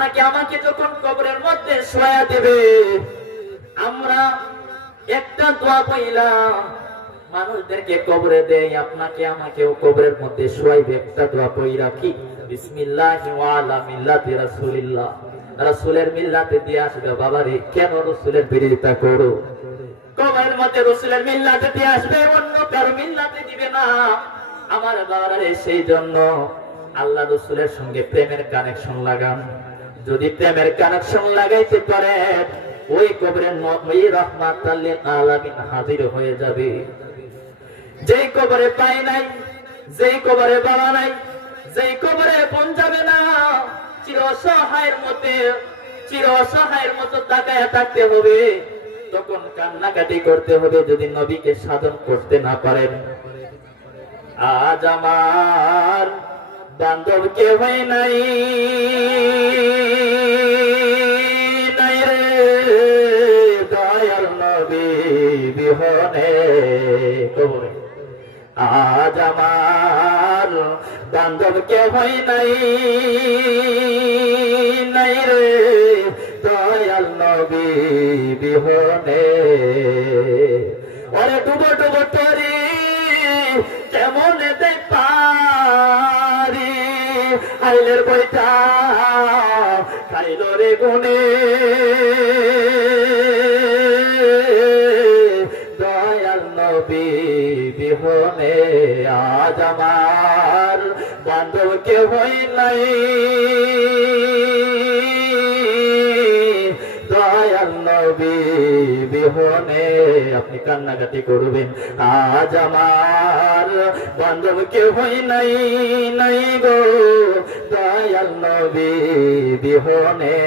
আপনাকে আমাকে যখন কবরের মধ্যে শোয়া দেবে, আমরা একটা দোয়া কইলাম, মানুষদেরকে কবরে দেই, আপনাকে আমাকেও কবরের মধ্যে শোয়াইবে, একটা দোয়া কই রাখি, বিসমিল্লাহি ওয়া আলা মিল্লাতি রাসূলিল্লাহ। রাসূলের মিল্লাতে দিয়ে আসবে। বাবা রে, কেন রাসূলের বিরোধিতা করো? কবরের মধ্যে রাসূলের মিল্লাতে দিয়ে আসবে, অন্য কারো মিল্লাতে দিবে না। আমার বাবা রে, সেই জন্য আল্লাহ রাসূলের সঙ্গে প্রেমের কানেকশন লাগান। যদি প্রেমের কানেকশন লাগাইতে পারেন, ওই কবরের নবী রাহমাতাল লিল আলামিন হাজির হয়ে যাবে। যেই কবরে পাই নাই, যেই কবরে বাবা নাই, যেই কবরে পৌঁছাবে না, চির অসহায়ের মতো তাকায় থাকতে হবে, তখন কান্নাকাটি করতে হবে যদি নবীকে সাধন করতে না পারেন। আজ আমার বান্ধব কেউই নাই, নাই রে দয়াল নবী বিহনে কবরে। আজ আমার বান্ধব কেউই নাই, নাই রে দয়াল নবী বিহনে। ওরে ডুবো ডুবো তরি কেমন দেখ পারি, আইলের বইটা খাইল রে গুনে। দয়াল নবী বিহনে আজ আমার বান্ধব কেউই নাই, দয়াল নবী বিহনে। আপনি কান্নাকাটি করবেন, আজ আমার বান্ধব কেউই নাই, নাই গো দয়াল নবী বিহনে।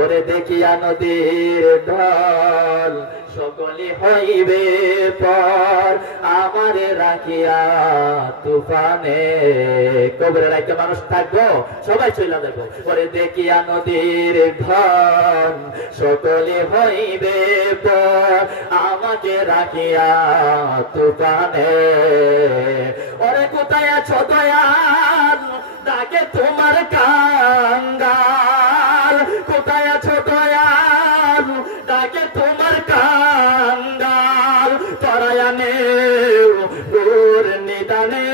ওরে দেখিয়া নদীর ঢল সকলে হইবে পর, আমারে রাখিয়া তুফানে। কবরে রাখতে মানুষ থাকবো, সবাই চলে যাবো। ওরে দেখিয়া নদীর ঢল সকলে হইবে পর, আমাকে রাখিয়া তুফানে। ওরে কোথায় আছো দয়াল, ডাকে তোমার কাঙ্গাল। কোথায় আছো দয়াল, ডাকে তোমার কাঙ্গাল। পরায়ানে ওর নিদানে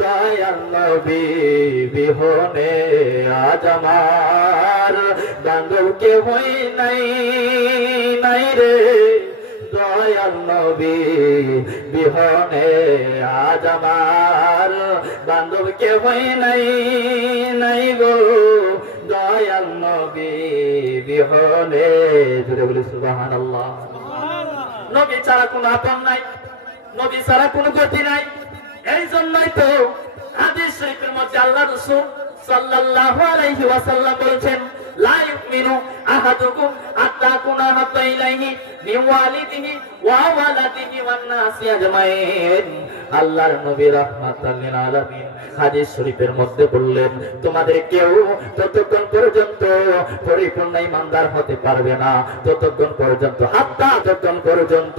দয়াল নবী বিহনে আজ আমার বান্ধব কেউই নাই, নাই রে দয়াল নবী বিহনে। আজ আমার বান্ধব কেউই নাই, নাই গো দয়াল নবী বিহনে। জুড়ে বলি সুবহানাল্লাহ। নবী ছাড়া কোনো আপন নাই, নবী ছাড়া কোনো গতি নাই। এই জন্যই তো হাদিস শরীফের মধ্যে আল্লাহ রাসূল সাল্লাল্লাহু আলাইহি ওয়াসাল্লাম বলেছেন, লা ইউমিনু আহাদুকুম হাত্তা আকুনা হাব্বা ইলাইহি মিন ওয়ালিদিহি ওয়া ওয়ালাদিহি ওয়ান নাসি আজমাইন। আল্লাহর নবী রাহমাতাল লিল আলামিন হাদিস শরীফের মধ্যে বললেন, তোমাদের কেউ ততক্ষণ পর্যন্ত পরিপূর্ণ ঈমানদার হতে পারবে না, ততক্ষণ পর্যন্ত যতক্ষণ পর্যন্ত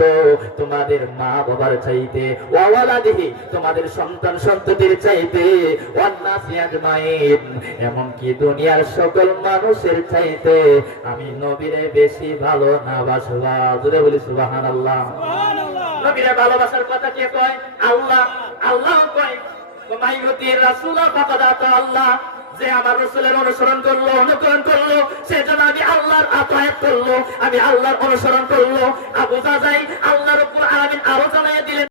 তোমাদের মা বাবার চাইতে, ওয়া ওয়ালাদিহি তোমাদের সন্তান সন্ততির চাইতে, ওয়ান নাসি আজমাইন এমনকি দুনিয়ার সকল মানুষের চাইতে আমি নবীরে বেশি ভালো না বাসবা। জোরে বলি সুবহানাল্লাহ। নবীরে ভালোবাসার কথা কে কয়? আল্লাহ। আল্লাহ কয় মাইয়ুতির রাসূলা ফাকাদ আতা আল্লাহ। যে আমার রাসূলের অনুসরণ করলো, অনুকরণ করলো, সেজন্য আমি আল্লাহর আতায়াত করলো, আমি আল্লাহর অনুসরণ করলো। আবু জাযাই আল্লাহ রাব্বুল আলামিন আরো জানাইয়া দিলেন।